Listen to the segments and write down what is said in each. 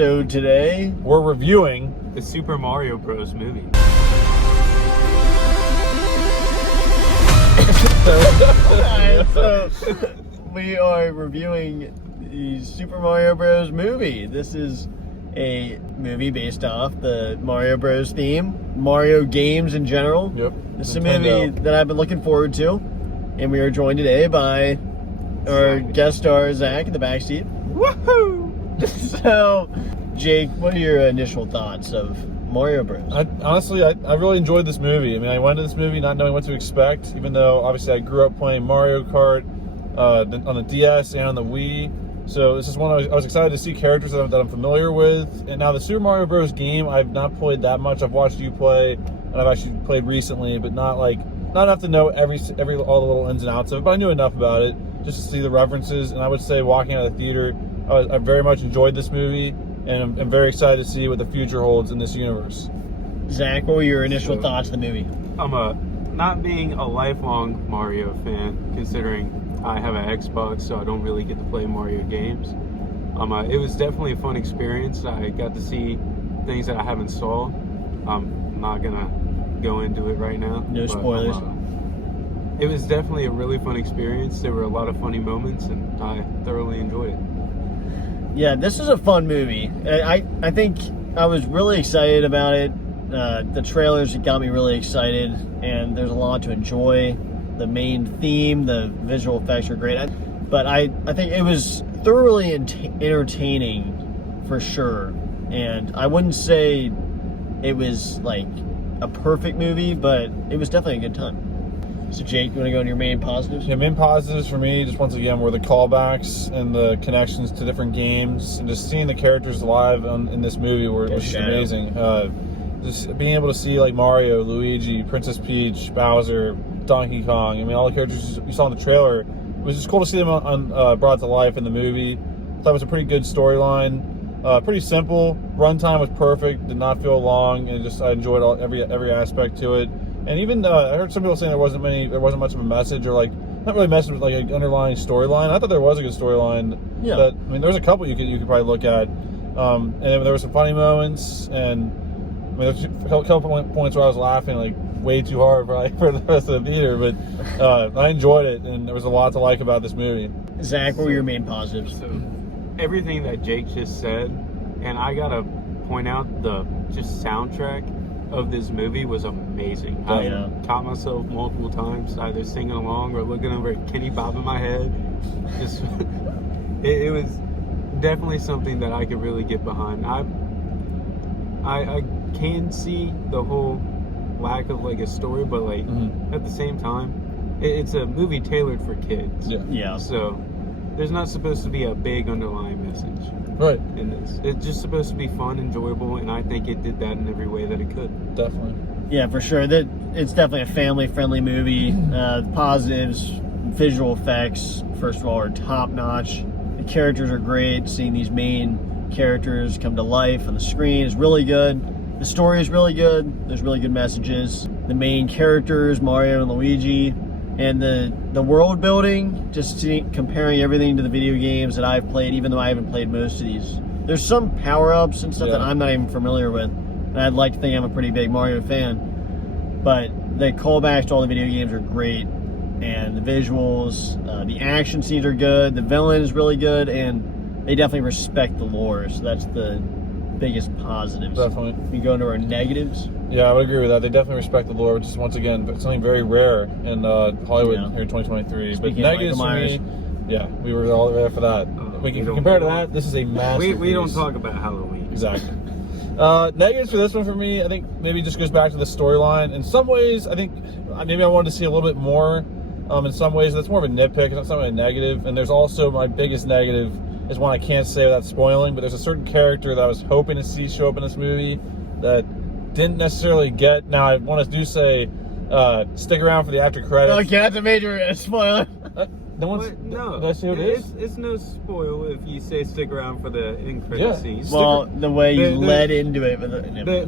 So today we're reviewing the Super Mario Bros. Movie. So we are reviewing the Super Mario Bros. Movie. This is a movie based off the Mario Bros. Theme, Mario games in general. Yep. This is a movie that I've been looking forward to, and we are joined today by our guest star Zach in the backseat. Woohoo! So, Jake, what are your initial thoughts of Mario Bros? Honestly, I really enjoyed this movie. I mean, I went to this movie not knowing what to expect, even though obviously I grew up playing Mario Kart on the DS and on the Wii. So this is one I was excited to see characters that I'm familiar with. And now the Super Mario Bros. Game, I've not played that much. I've watched you play, and I've actually played recently, but not enough to know all the little ins and outs of it. But I knew enough about it just to see the references. And I would say walking out of the theater, I very much enjoyed this movie, and I'm very excited to see what the future holds in this universe. Zach, what were your initial thoughts of the movie? Not being a lifelong Mario fan, considering I have an Xbox, so I don't really get to play Mario games. It was definitely a fun experience. I got to see things that I haven't saw. I'm not gonna go into it right now. No spoilers. It was definitely a really fun experience. There were a lot of funny moments, and I thoroughly enjoyed it. Yeah, this is a fun movie. I think I was really excited about it. The trailers got me really excited, and there's a lot to enjoy. The main theme, the visual effects are great. But I think it was thoroughly entertaining for sure. And I wouldn't say it was like a perfect movie, but it was definitely a good time. So Jake, you want to go into your main positives? Yeah, main positives for me, just once again, were the callbacks and the connections to different games, and just seeing the characters live in this movie was just amazing. Just being able to see like Mario, Luigi, Princess Peach, Bowser, Donkey Kong. I mean, all the characters you saw in the trailer. It was just cool to see them brought to life in the movie. I thought it was a pretty good storyline. Pretty simple. Runtime was perfect. Did not feel long, and I enjoyed every aspect to it. And even I heard some people saying there wasn't much of a message, or like not really a message, but like an underlying storyline. I thought there was a good storyline. Yeah. That, I mean, there was a couple you could probably look at, and there were some funny moments, and I mean, there's a couple points where I was laughing like way too hard for the rest of the theater, but I enjoyed it, and there was a lot to like about this movie. Zach, what were your main positives? So, everything that Jake just said, and I gotta point out the just soundtrack of this movie was amazing. I caught myself multiple times either singing along or looking over at Kenny Bob in my head. Just it was definitely something that I could really get behind. I can see the whole lack of like a story, but like at the same time, it's a movie tailored for kids. Yeah. So there's not supposed to be a big underlying message. Right. In this, it's just supposed to be fun, enjoyable, and I think it did that in every way that it could. Definitely. Yeah, for sure. It's definitely a family-friendly movie. Positives, visual effects, first of all, are top-notch. The characters are great. Seeing these main characters come to life on the screen is really good. The story is really good. There's really good messages. The main characters, Mario and Luigi, and the world building, just comparing everything to the video games that I've played, even though I haven't played most of these. There's some power-ups and stuff that I'm not even familiar with, and I'd like to think I'm a pretty big Mario fan. But the callbacks to all the video games are great, and the visuals, the action scenes are good, the villain is really good, and they definitely respect the lore, so that's the biggest positives. Definitely. We go into our negatives. Yeah, I would agree with that. They definitely respect the lore, which is, once again, something very rare in Hollywood here in 2023. Speaking but of negatives Michael for Myers. me, yeah, we were all there for that. Compared to that, this is a masterpiece. We don't talk about Halloween. Exactly. Negatives for this one for me, I think maybe just goes back to the storyline. In some ways, I think maybe I wanted to see a little bit more. In some ways, that's more of a nitpick. It's not something a negative. And there's also my biggest negative is one I can't say without spoiling, but there's a certain character that I was hoping to see show up in this movie that didn't necessarily get. Now, I want to say stick around for the after credits. Okay, that's a major spoiler. No, did I say who it is? It's no spoil if you say stick around for the end credit scenes. Well, the way you led into it with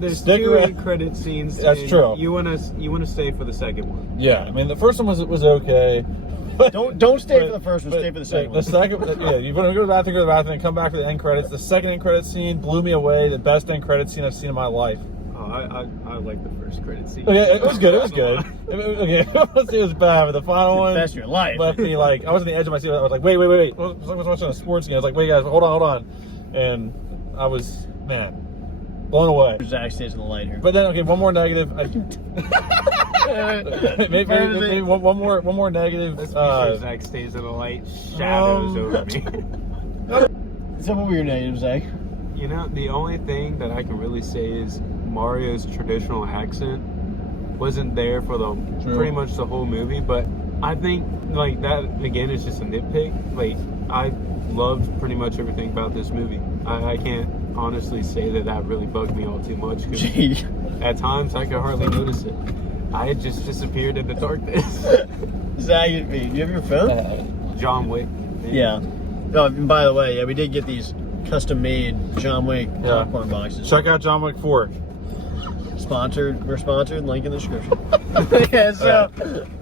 there's two end credit scenes. That's true. You wanna stay for the second one. Yeah, I mean the first one was okay. Don't stay for the first one. Stay for the second one. The second, yeah, you want to go to the bathroom, and come back for the end credits. The second end credits scene blew me away. The best end credits scene I've seen in my life. Oh, I like the first credit scene. Okay, it was good. It was good. Okay, I won't say it was bad, but the final one best of your life. left me like I was on the edge of my seat. I was like, wait. I was watching a sports game. I was like, wait, guys, hold on, and I was blown away. Zach stays in the light here. But then, okay, one more negative. maybe one more negative. Let's make sure Zach stays in the light, shadows over me. So what were your negatives, Zach? You know, the only thing that I can really say is Mario's traditional accent wasn't there for pretty much the whole movie. But I think like that again is just a nitpick. Like I loved pretty much everything about this movie. I can't honestly say that really bugged me all too much. 'Cause at times I could hardly notice it. I had just disappeared in the darkness. Zach, do you have your phone? John Wick. Yeah. Oh, and by the way, we did get these custom-made John Wick popcorn boxes. Check out John Wick 4. Sponsored. We're sponsored. Link in the description. Yeah. So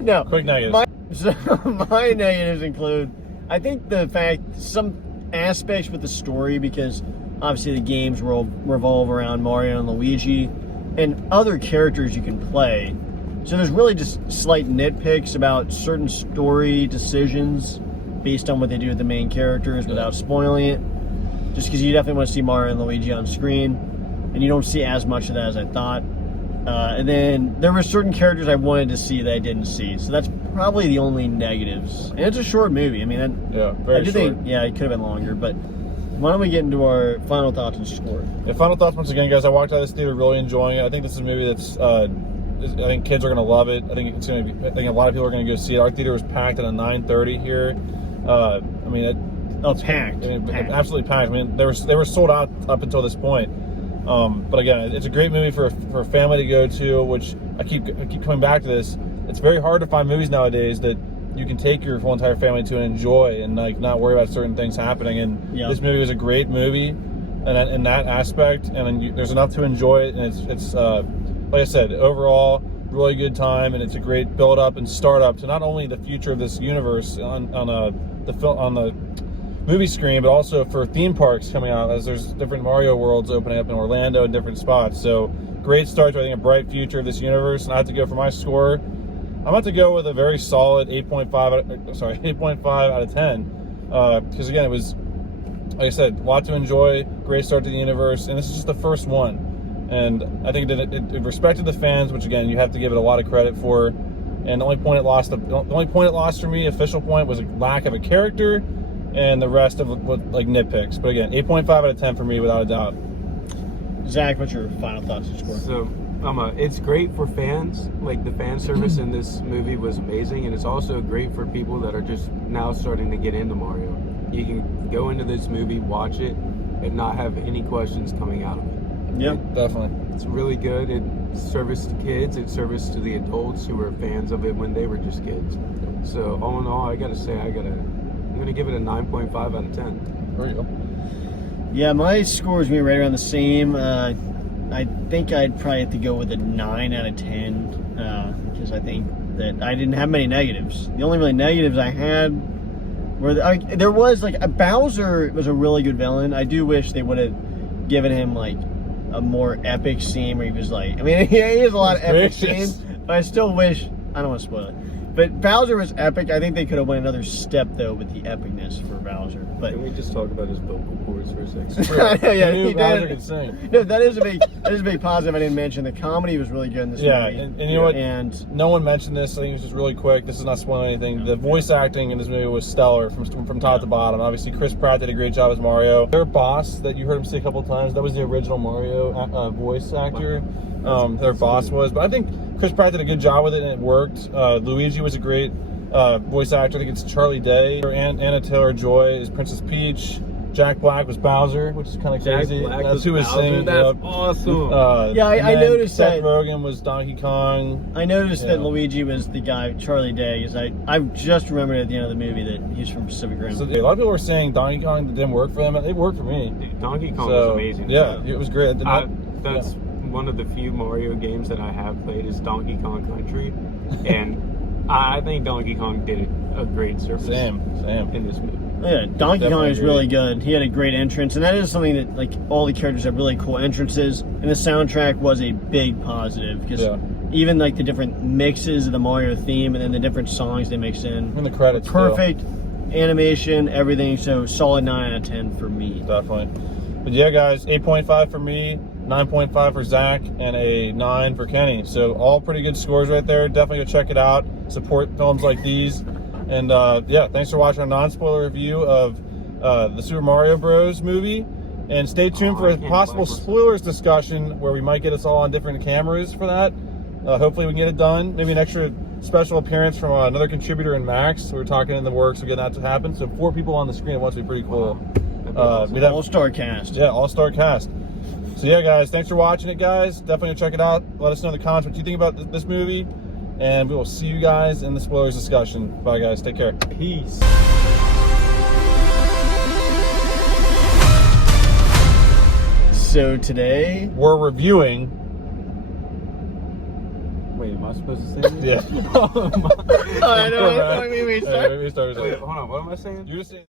no. Quick negatives. My negatives include, I think the fact some aspects with the story, because obviously the games revolve around Mario and Luigi and other characters you can play. So there's really just slight nitpicks about certain story decisions based on what they do with the main characters without spoiling it. Just because you definitely want to see Mario and Luigi on screen, and you don't see as much of that as I thought. And then there were certain characters I wanted to see that I didn't see. So that's probably the only negatives. And it's a short movie. I mean, very short. Think, it could have been longer, but why don't we get into our final thoughts and score? Yeah, final thoughts once again, guys. I walked out of this theater really enjoying it. I think this is a movie that's, I think kids are going to love it. I think it's going to be, I think a lot of people are going to go see it. Our theater was packed at a 9:30 here. Packed. Packed. Absolutely packed. I mean, they were sold out up until this point. But again, it's a great movie for a family to go to, which I keep coming back to this. It's very hard to find movies nowadays that you can take your whole entire family to and enjoy and like not worry about certain things happening. And this movie was a great movie in that aspect, and there's enough to enjoy it. And it's like I said, overall really good time, and it's a great build up and start up to not only the future of this universe on the movie screen, but also for theme parks coming out, as there's different Mario worlds opening up in Orlando and different spots. So great start to, I think, a bright future of this universe. And I have to go for my score. I'm about to go with a very solid 8.5 out of 10. Because again, it was, like I said, a lot to enjoy, great start to the universe, and this is just the first one. And I think it respected the fans, which again, you have to give it a lot of credit for. And the only point it lost for me, official point, was a lack of a character, and the rest of like nitpicks. But again, 8.5 out of 10 for me, without a doubt. Zach, what's your final thoughts and score? So, it's great for fans. Like, the fan service in this movie was amazing, and it's also great for people that are just now starting to get into Mario. You can go into this movie, watch it, and not have any questions coming out of it. Yeah, definitely. It's really good. It serviced the kids. It serviced to the adults who were fans of it when they were just kids. So, all in all, I gotta say, I'm gonna give it a 9.5 out of 10. There you go. Yeah, my score is gonna be right around the same. I think I'd probably have to go with a 9 out of 10 because I think that I didn't have many negatives. The only really negatives I had were there was like Bowser was a really good villain. I do wish they would have given him like a more epic scene where he was like, I mean, he has a lot of epic scenes, but I still wish, I don't want to spoil it, but Bowser was epic. I think they could have went another step though with the epicness for Bowser. But can we just talk about his vocal cords for a second? Yeah, he Bowser could sing. No, that is a big positive. I didn't mention the comedy was really good in this movie. And you know what? And no one mentioned this. I think it's just really quick. This is not spoiling anything. The voice acting in this movie was stellar from top to bottom. Obviously, Chris Pratt did a great job as Mario. Their boss that you heard him say a couple of times, that was the original Mario voice actor. Their boss was. But I think Chris Pratt did a good job with it, and it worked. Luigi was a great voice actor. I think it's Charlie Day. Anna Taylor-Joy is Princess Peach. Jack Black was Bowser, which is kind of crazy. That's who was singing. That's awesome. I noticed Seth Rogen was Donkey Kong. I noticed that Luigi was the guy, Charlie Day, because I just remembered at the end of the movie that he's from Pacific Rim. So a lot of people were saying Donkey Kong didn't work for them. It worked for me. Dude, Donkey Kong was amazing. Yeah, it was great. One of the few Mario games that I have played is Donkey Kong Country, and I think Donkey Kong did a great service. Same. In this movie. Yeah, Donkey Kong Definitely is really good. He had a great entrance, and that is something that, like, all the characters have really cool entrances, and the soundtrack was a big positive, because even, like, the different mixes of the Mario theme and then the different songs they mix in. And the credits. Perfect animation, everything, so solid 9 out of 10 for me. Definitely. But yeah, guys, 8.5 for me, 9.5 for Zach, and a 9 for Kenny. So all pretty good scores right there. Definitely go check it out. Support films like these. And yeah, thanks for watching our non-spoiler review of the Super Mario Bros. Movie. And stay tuned for a possible spoilers discussion where we might get us all on different cameras for that. Hopefully we can get it done. Maybe an extra special appearance from another contributor in Max. We're talking in the works of getting that to happen. So 4 people on the screen at once would be pretty cool. We'd have all-star cast. Yeah, all-star cast. So yeah, guys, thanks for watching it, guys. Definitely go check it out. Let us know in the comments what you think about this movie. And we will see you guys in the spoilers discussion. Bye, guys. Take care. Peace. So today we're reviewing. Wait, am I supposed to say this? Yeah. I know. Maybe start. Wait, hold on. What am I saying? You're just saying.